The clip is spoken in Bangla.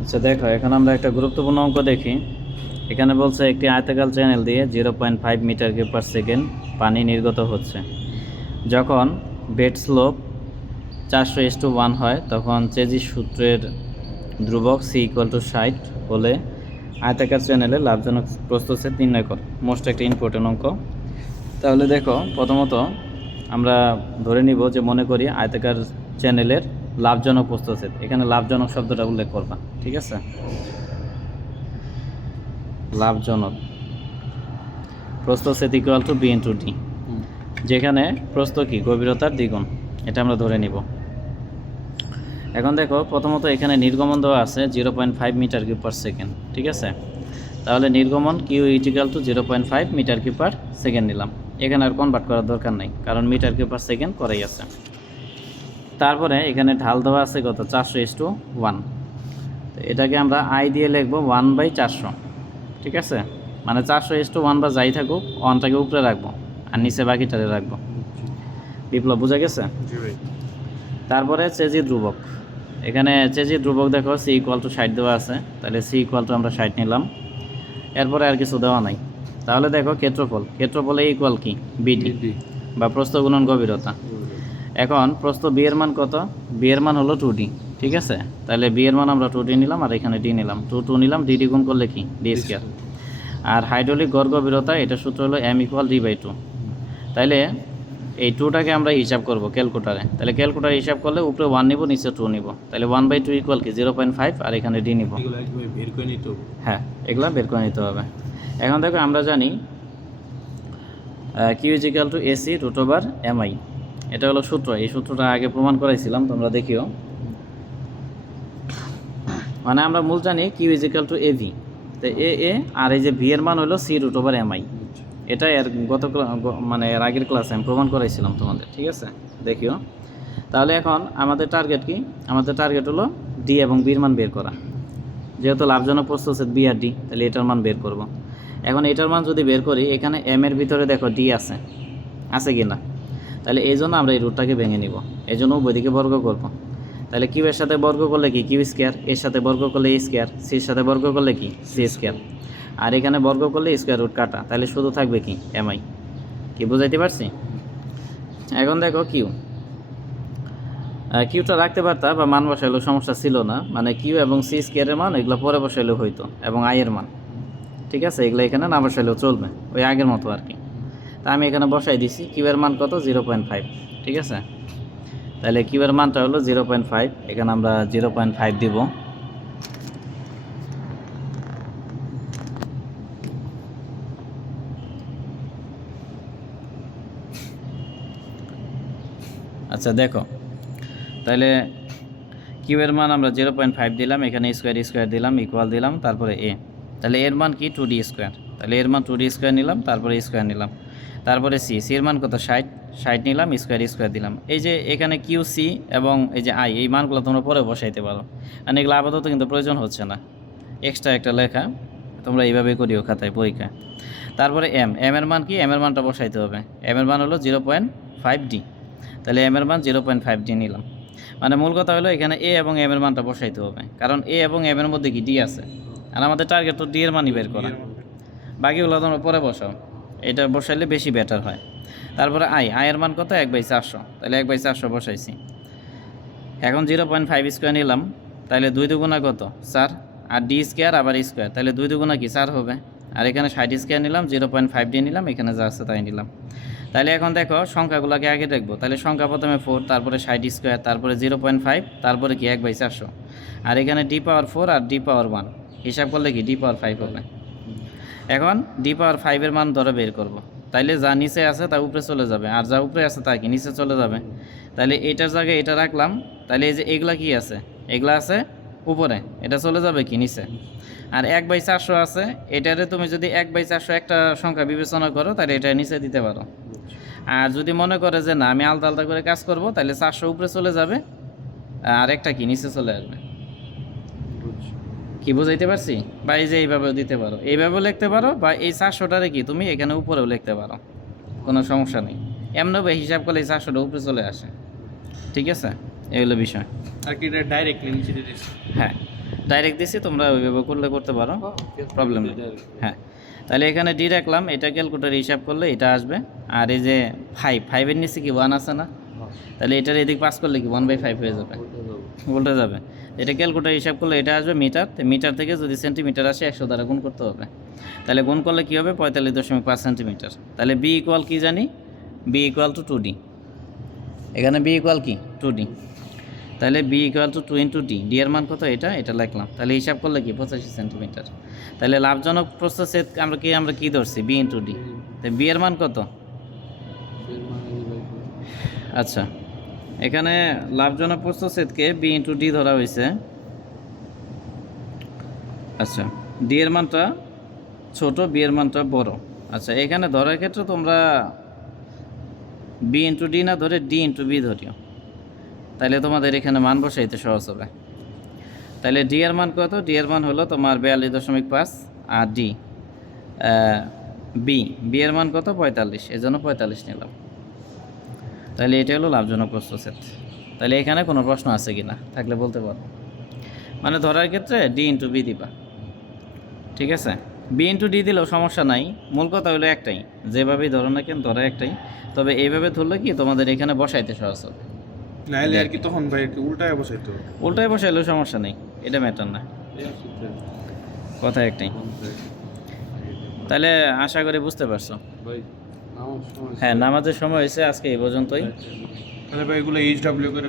আচ্ছা দেখো, এখন আমরা একটা গুরুত্বপূর্ণ অঙ্ক দেখি। এখানে বলছে একটি আয়তাকার চ্যানেল দিয়ে 0.5 মিটার কিউব পার সেকেন্ড পানি নির্গত হচ্ছে। যখন বেড স্লোপ 400:1 হয়, তখন চেজি সূত্রের ধ্রুবক C=60 হলে আয়তাকার চ্যানেলে লাভজনক প্রস্থচ্ছেদ নির্ণয় কর। মোস্ট একটা ইম্পর্টেন্ট অঙ্ক। তাহলে দেখো, প্রথমত আমরা ধরে নিব যে, মনে করি আয়তাকার চ্যানেলের লাভজনক প্রস্থচ্ছেদ। এখানে লাভজনক শব্দটা উল্লেখ করবা, ঠিক আছে? লাভজনক প্রস্থচ্ছেদ ইকুয়াল টু B/D, যেখানে প্রস্থ কি গভীরতার দ্বিগুণ, এটা আমরা ধরে নিব। এখন দেখো, প্রথমত এখানে নির্গমন দেওয়া আছে 0.5 মিটার কিউব পার সেকেন্ড, ঠিক আছে? তাহলে নির্গমন Q equal to 0.5 metre cube per second নিলাম। এখানে আর কনভার্ট করার দরকার নেই, কারণ মিটার কিউব পার সেকেন্ড করাই আছে। তারপরে এখানে ঢাল দেওয়া আছে কত, 400:1। তো এটাকে আমরা আই দিয়ে লিখবো 1/400, ঠিক আছে? মানে 400:1 বা যাই থাকুক, 1টাকে উপরে রাখবো আর নিচে বাকিটারে রাখবো। বিপ্লব, বোঝা গেছে? তারপরে চেজি ধ্রুবক, এখানে চেজি ধ্রুবক দেখো C=60 দেওয়া আছে, তাহলে C= আমরা 60 নিলাম। এরপরে আর কিছু দেওয়া নাই। তাহলে দেখো ক্ষেত্রফলে ইকুয়াল কি BD বা প্রস্থ গুণন গভীরতা। এখন প্রস্থ B এর মান কত? B এর মান হলো 2D, ঠিক আছে? তাহলে B এর মান আমরা 2D নিলাম, আর এখানে D নিলাম, 2 নিলাম, DD গুণ করলে কি D²। আর হাইড্রোলিক গড় গভীরতা, এটা সূত্র হলো M=D/2। তাইলে এই 2টাকে আমরা হিসাব করব ক্যালকুলেটারে। তাহলে ক্যালকুলেটারে হিসাব করলে উপরে 1 নিব, নিচে 2 নিব। তাহলে 1/2 ইকুয়াল কি 0.5, আর এখানে D নিব। হ্যাঁ, এগুলা বের করে নিতে হবে। এখন দেখো, আমরা জানি Q=AC√/MI, এটা হলো সূত্র। এই সূত্রটা আগে প্রমাণ করাইছিলাম, তোমরা দেখিও। মানে আমরা মূল জানি Q=AV, তো এ আর এই যে V এর মান হলো C√/MI। এটা এর এর আগের ক্লাসে আমি প্রমাণ করাইছিলাম তোমাদের, ঠিক আছে? দেখিও। তাহলে এখন আমাদের টার্গেট কি? আমাদের টার্গেট হলো D এবং B এর মান বের করা। যেহেতু লাভজনক প্রস্থচ্ছেদ B আর D, তাহলে এটার মান বের করব। এখন এটার মান যদি বের করি, এখানে M এর ভিতরে দেখো D আছে কি না? তাহলে এই জন্য আমরা এই রুটটাকে ভেঙে নিব, এই জন্য উভয় দিকে বর্গ করব। তাহলে কিউ এর সাথে বর্গ করলে কি Q², এর সাথে বর্গ করলে A², সির সাথে বর্গ করলে কি C², আর এখানে বর্গ করলে স্কোয়ার রুট কাটা, তাহলে শুধু থাকবে কি MI। কি বুঝাইতে পারছি? এখন দেখো কিউটা রাখতে পারতা বা মান বসাইলেও সমস্যা ছিল না, মানে কিউ এবং C² এর মান এগুলো পরে বসাইলেও হইতো, এবং আই এর মান, ঠিক আছে? এগুলো এখানে না বসাইলেও চলবে, ওই আগের মতো আর কি। তা আমি এখানে বসাই দিছি, কিউ এর মান কত 0.5, ঠিক আছে? তাহলে কিউ এর মানটা হলো 0.5, এখানে আমরা 0.5 দিব। আচ্ছা দেখো, তাহলে কিউ এর মান আমরা 0.5 দিলাম, এখানে স্কোয়ার দিলাম, ইকুয়াল দিলাম, তারপরে এ। তাহলে এর মান কি 2D², তাহলে এর মান 2D² নিলাম, তারপরে স্কোয়ার নিলাম, তারপরে সি এর মান কত 60 নিলাম, স্কোয়ার দিলাম। এই যে এখানে QC এবং এই যে আই, এই মানগুলো তোমরা পরে বসাইতে পারো, আর এগুলো আপাতত কিন্তু প্রয়োজন হচ্ছে না। এক্সট্রা একটা লেখা তোমরা এইভাবে করিও খাতায়, পরীক্ষায়। তারপরে এম এর মান কি? এম এর মানটা বসাইতে হবে। এম এর মান হলো 0.5D, তাহলে এম এর মান 0.5D নিলাম। মানে মূল কথা হলো এখানে এ এবং এম এর মানটা বসাইতে হবে, কারণ এ এবং এম এর মধ্যে কি ডি আছে, আর আমাদের টার্গেট তো ডি এর মানই বের করা। বাকিগুলো তোমরা পরে বসাও, এটা বসাইলে বেশি বেটার হয়। তারপরে আই এর মান কত 1/400, তাহলে 1/400 বসাইছি। এখন 0.5² নিলাম, তাহলে 2 দুগুণা কত 4, আর D² আবার স্কোয়ার, তাহলে 2 দুগুণা কি 4 হবে। আর এখানে 60² নিলাম, 0.5D নিলাম, এখানে যা আছে তাই নিলাম। তাহলে এখন দেখো সংখ্যাগুলোকে আগে দেখবো। তাহলে সংখ্যা প্রথমে 4, তারপরে 60², তারপরে 0.5, তারপরে কি 1/400, আর এখানে D⁴ আর D⁴ হিসাব করলে কি D⁴ হবে। এখন D⁴ এর মান ধরে বের করব। তাইলে যা নিচে আছে তা উপরে চলে যাবে, আর যা উপরে আছে তা কি নিচে চলে যাবে। তাহলে এটার জায়গায় এটা রাখলাম, তাহলে এই যে এগুলা কি আছে, এগুলা আছে উপরে, এটা চলে যাবে কি নিচে। আর 1/400 আছে, এটারে তুমি যদি 1/400 একটা সংখ্যা বিবেচনা করো, তাহলে এটা নিচে দিতে পারো। আর যদি মনে করে যে না, আমি আলাদা আলাদা করে কাজ করব, তাহলে 400 উপরে চলে যাবে, আর একটা কি নিচে চলে আসবে। কি বুঝাইতে পারছি? বা এই যে এইভাবেও দিতে পারো, এইভাবেও লিখতে পারো, বা এই 400টারে কি তুমি এখানে উপরেও লিখতে পারো, কোনো সমস্যা নেই। এমনভাবে হিসাব করলে এই 400টা উপরে চলে আসে, ঠিক আছে? এই হলো বিষয়। আর কি এটা ডাইরেক্টলি নিচে দিতেছে? হ্যাঁ, ডাইরেক্ট দিছি, তোমরা ওইভাবে করলে করতে পারো, প্রবলেম নেই। হ্যাঁ, তাহলে এখানে ডি রাখলাম, এটা ক্যালকুলেটার হিসাব করলে এটা আসবে। আর এই যে 5 এর নিচে কি 1 আছে না, তাহলে এটার এদিক পাস করলে কি 1/5 হয়ে যাবে, উল্টে যাবে। এটা ক্যালকুলেটার হিসাব করলে এটা আসবে মিটার, তো মিটার থেকে যদি সেন্টিমিটার আসে 100 দ্বারা গুণ করতে হবে। তাহলে গুণ করলে কী হবে, 45.5 সেন্টিমিটার। তাহলে বি ইকুয়াল কি জানি, বি ইকুয়াল টু 2D। এখানে বি ইকুয়াল কি 2D, তাহলে B equal to 2 into D, D এর মান কত, এটা লিখলাম। তাহলে হিসাব করলে কি 85 সেন্টিমিটার। তাহলে লাভজনক প্রস্থচ্ছেদ আমরা কি ধরছি, বি ইন্টু ডি। তো বি এর মান কত, আচ্ছা এখানে লাভজনক প্রস্থচ্ছেদকে বি ইন্টু ডি ধরা হয়েছে। আচ্ছা, ডি এর মানটা ছোট, বি এর মানটা বড়। আচ্ছা, এখানে ধরার ক্ষেত্রে তোমরা বি ইন্টু ডি না ধরে ডি ইন্টু বি ধরিও, তাহলে তোমাদের এখানে মান বসাইতে সহজ হবে। তাহলে ডি এর মান কত, ডি এর মান হলো তোমার 42.5, আর ডি বি এর মান কত 45, এই জন্য 45 নিলাম। তাহলে এটা হলো লাভজনক প্রস্থচ্ছেদ। তাহলে এখানে কোনো প্রশ্ন আছে কি না, থাকলে বলতে পারো। মানে ধরার ক্ষেত্রে ডি ইন্টু বি দিবা, ঠিক আছে। বি ইন্টু ডি দিলেও সমস্যা নাই, মূল কথা হলো একটাই, যেভাবেই ধরো না কেন ধরা একটাই, তবে এইভাবে ধরলে কি তোমাদের এখানে বসাইতে সহজ হবে। নাইলে আর কি তখন ভাই একটু উল্টায় বসাইতো। উল্টায় বসাইলেও সমস্যা নেই, এটা ম্যাটার না, কথা একটাই। তাহলে আশা করি বুঝতে পারছো। হ্যাঁ, নামাজের সময় হয়েছে, আজকে এই পর্যন্তই। তাহলে ভাই এগুলো HW করে